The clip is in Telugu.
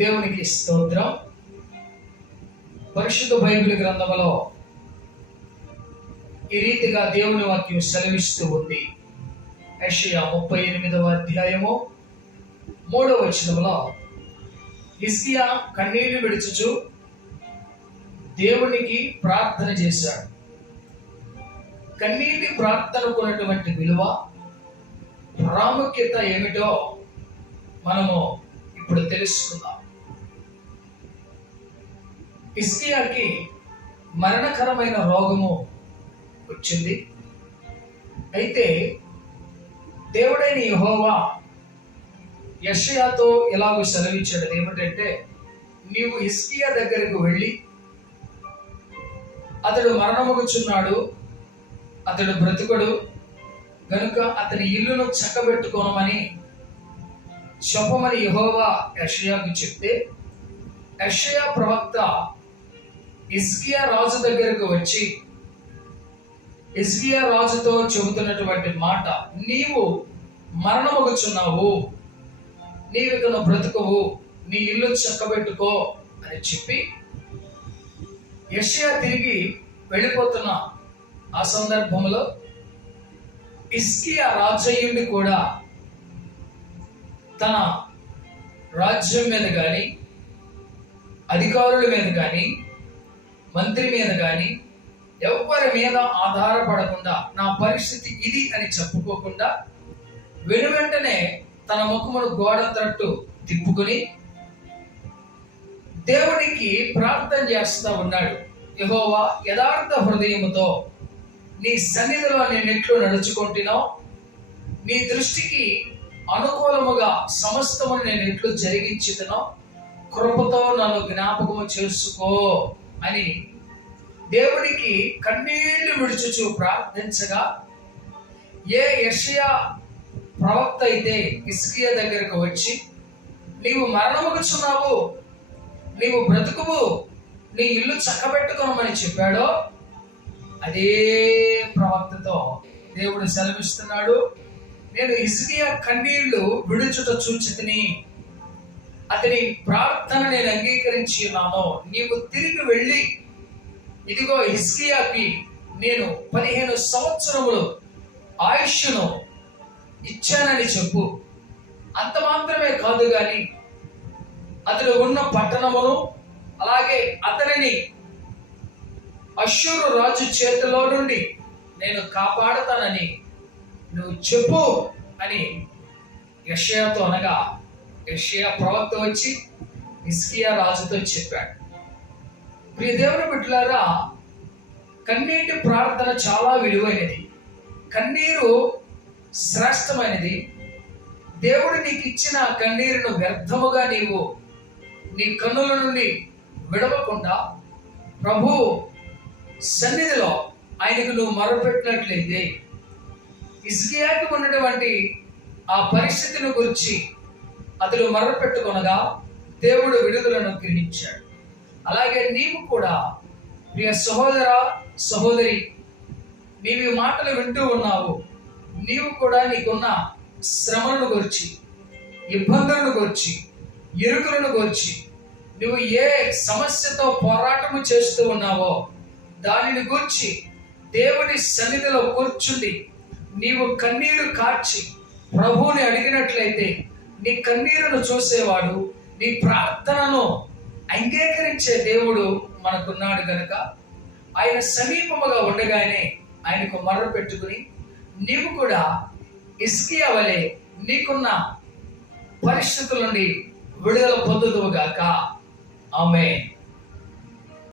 దేవునికి స్తోత్రం. పరిశుద్ధ బైబిల్ గ్రంథములో ఈ రీతిగా దేవుని వాక్యం సెలవిస్తూ ఉంది. యెషయా 38వ అధ్యాయము 3వ వచనములో హిజ్కియా కన్నీళ్లు విడుచుచు దేవునికి ప్రార్థన చేశాడు. కన్నీటి ప్రార్థనకు ఉన్నటువంటి విలువ, ప్రాముఖ్యత ఏమిటో మనము ఇప్పుడు తెలుసుకుందాం. హిజ్కియాకి మరణకరమైన రోగము వచ్చింది. అయితే దేవుడైన యెహోవా యెషయాతో ఇలాగ సెలవిచ్చాడు. ఏమిటంటే, నీవు హిజ్కియా దగ్గరకు వెళ్ళి, అతడు మరణమగుచున్నాడు, అతడు బ్రతుకుడు గనుక అతని ఇల్లును చక్కబెట్టుకోనమని చెప్పమని యెహోవా యెషయాకు చెప్తే, యెషయా ప్రవక్త హిజ్కియా రాజు దగ్గరకు వచ్చి హిజ్కియా రాజుతో చెబుతున్నటువంటి మాట, నీవు మరణమగుచున్నావు, నీవిక బ్రతుకువు, నీ ఇల్లు చక్కబెట్టుకో అని చెప్పి యెషయా తిరిగి వెళ్ళిపోతున్న ఆ సందర్భంలో హిజ్కియా రాజయ్యుండి కూడా తన రాజ్యం మీద కానీ, అధికారుల మీద కానీ, మంత్రి మీద కానీ ఎవరి మీద ఆధారపడకుండా, నా పరిస్థితి ఇది అని చెప్పుకోకుండా వెనువెంటనే తన ముఖమును గోడ తట్టు తిప్పుకుని దేవునికి ప్రార్థన చేస్తూ ఉన్నాడు. యెహోవా, యథార్థ హృదయముతో నీ సన్నిధిలో నేను ఎట్లు నడుచుకుంటున్నానో, నీ దృష్టికి అనుకూలముగా సమస్తమును నేను ఎట్లు జరిగించుతునో కృపతో నన్ను జ్ఞాపకము చేసుకో అని దేవునికి కన్నీళ్లు విడుచుచు ప్రార్థించగా, ఏ యెషయా ప్రవక్త అయితే హిజ్కియా దగ్గరకు వచ్చి నీవు మరణమగుచున్నావు, నీవు బ్రతుకువు, నీ ఇల్లు చక్కబెట్టుకోమని చెప్పాడో, అదే ప్రవక్తతో దేవుడు సెలవిస్తున్నాడు, నేను హిజ్కియా కన్నీళ్లు విడుచుట చూచితిని, అతని ప్రార్థన నేను అంగీకరించి ఉన్నాను. నీవు తిరిగి వెళ్ళి, ఇదిగో హిజ్కియాకి నేను 15 సంవత్సరములు ఆయుష్ను ఇచ్చానని చెప్పు. అంత మాత్రమే కాదు గాని అతడు ఉన్న పట్టణమును, అలాగే అతనిని అష్షూరు రాజు చేతిలో నుండి నేను కాపాడుతానని నువ్వు చెప్పు అని యెషయాతో అనగా, యెషయా ప్రవక్త వచ్చి హిజ్కియా రాజుతో చెప్పాడు. ప్రియ దేవుని బిడ్డలారా, కన్నీటి ప్రార్థన చాలా విలువైనది. కన్నీరు శ్రేష్టమైనది. దేవుడు నీకు ఇచ్చిన కన్నీరును వ్యర్థముగా నీవు నీ కన్నుల నుండి విడవకుండా ప్రభు సన్నిధిలో ఆయనకు నువ్వు మొరపెట్టినట్లయితే, హిజ్కియాకు ఉన్నటువంటి ఆ పరిస్థితిని గురించి అతడు మొరపెట్టుకొనగా దేవుడు విడుదలను గ్రహించాడు. అలాగే నీవు కూడా ప్రియ సహోదర సహోదరి, నీవు ఈ మాటలు వింటూ ఉన్నావు. నీవు కూడా నీకున్న శ్రమలను గురించి, ఇబ్బందులను గురించి, ఇరుకులను గురించి, నువ్వు ఏ సమస్యతో పోరాటము చేస్తూ ఉన్నావో దానిని గురించి దేవుని సన్నిధిలో కూర్చుండి నీవు కన్నీరు కార్చి ప్రభువుని అడిగినట్లయితే, నీ కన్నీరును చూసేవాడు, నీ ప్రార్థనను అంగీకరించే దేవుడు మనకున్నాడు గనుక ఆయన సమీపముగా ఉండగానే ఆయనకు మొర్ర పెట్టుకుని నీవు కూడా హిజ్కియా వలె నీకున్న పరిస్థితుల నుండి విడుదల పొందుదువుగాక. ఆమేన్.